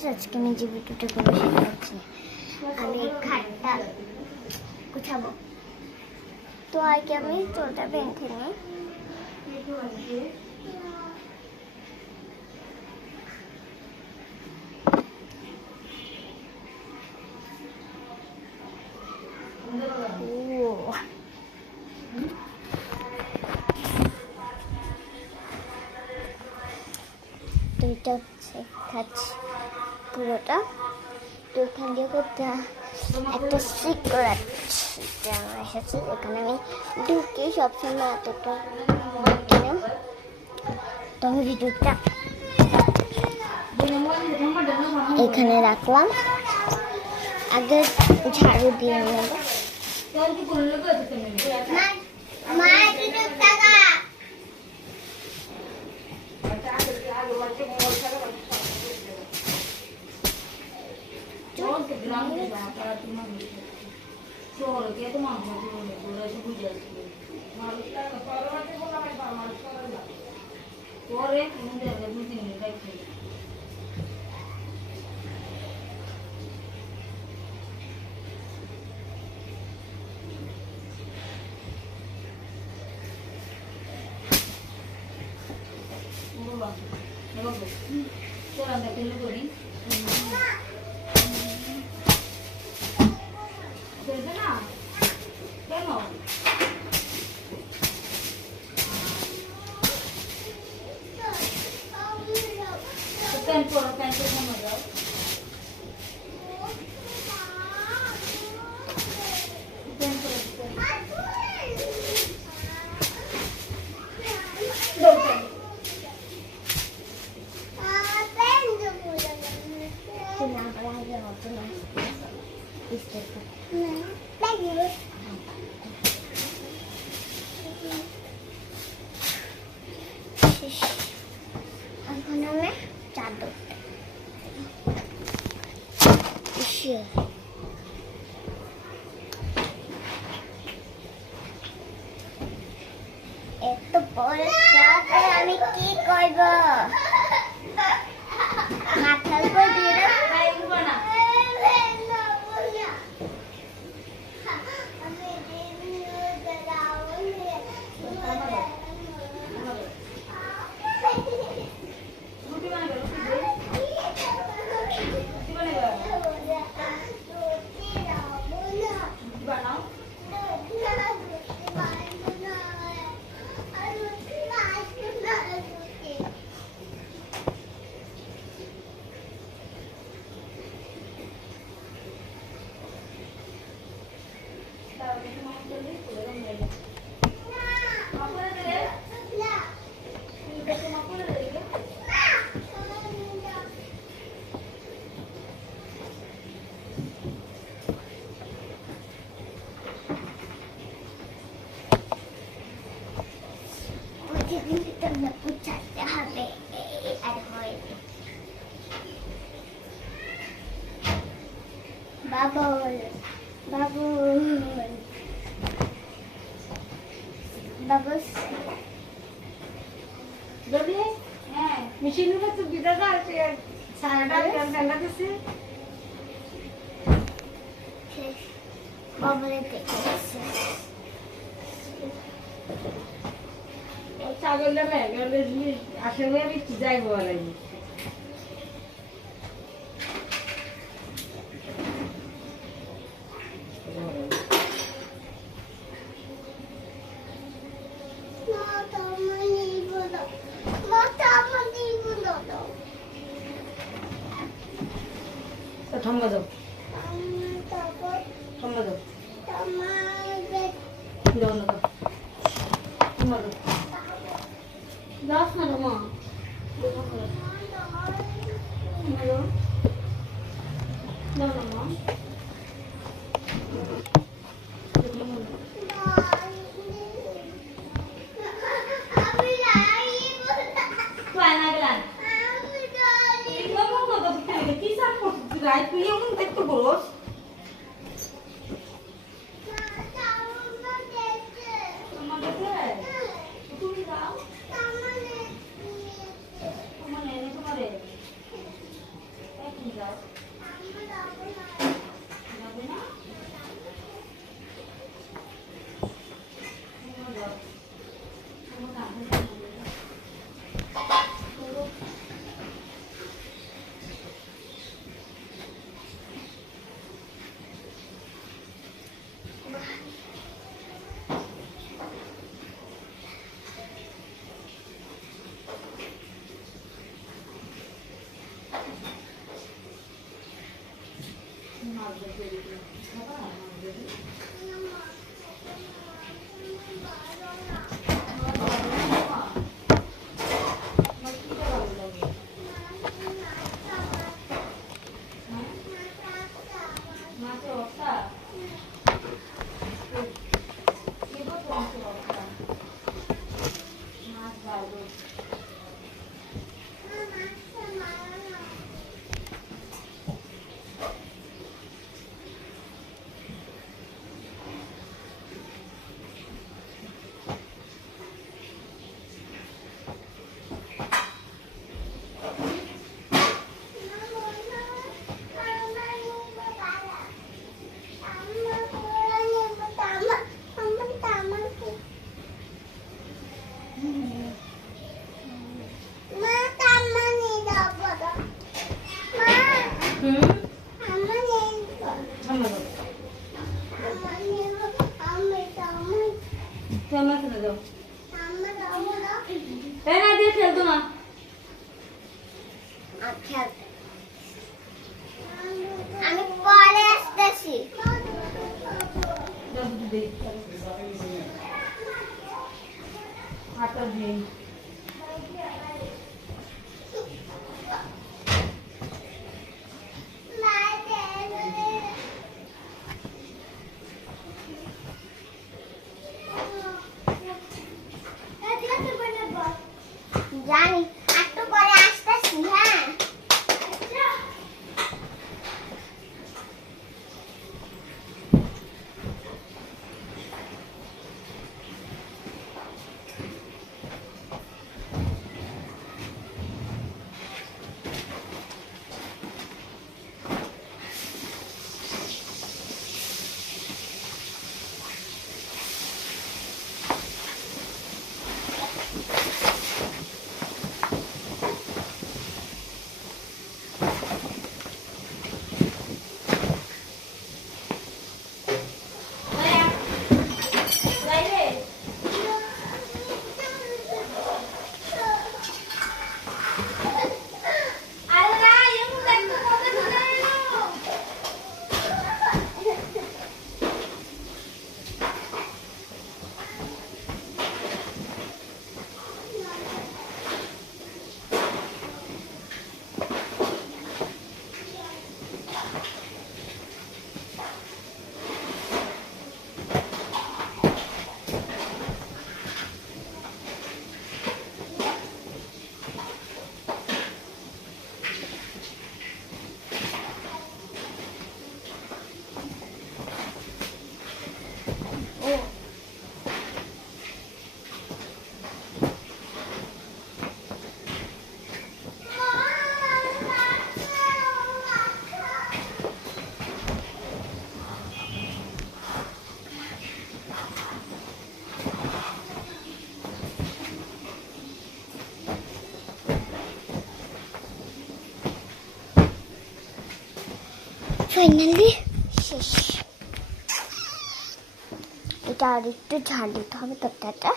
Guys, আজকে আমি যে ভিডিওটা করবো সেটা হচ্ছে আমি খাটটা গুছাবো। তো আগে আমি চুলটা বেঁধে নিই। তো এটা হচ্ছে খাচ্ছি পুরোটা। তো এখান দিয়ে করতে একটা সিক্রেট এসেছে, এখানে আমি ঢুকি সবসময় এতটা কিনে। তো আমি ভিডিওটা এখানে রাখলাম, আগে ঝাড়ু দিয়ে নেব। এখন আমি চাদর এত বড় চাদর আমি কি করব? মাথার উপর দিয়ে রাখবো না। বুঝাতে হবে আর হয় বাবুল বাবুল বাবুল মেশিনের তো বিদাটা আছে সারাটা ঠান্ডা দিচ্ছে বাবুলের দেখেছে ছাগলটা মেঘালে আসলে আমি কি যাইব আর ঠাম্মা যাও ঠাম্মা যাও যাও না ঠাম্মা যাও যাও না মা যাও না মা তুই এমন দেখতে বলস খেলতো না আমি পরে আসতেছি। হাতটা দিয়ে জানি একটু পরে আসতেছি। হ্যাঁ ফাইনালি শেষ। এটা আর একটু ঝাল দিতে হবে তরকারিটা।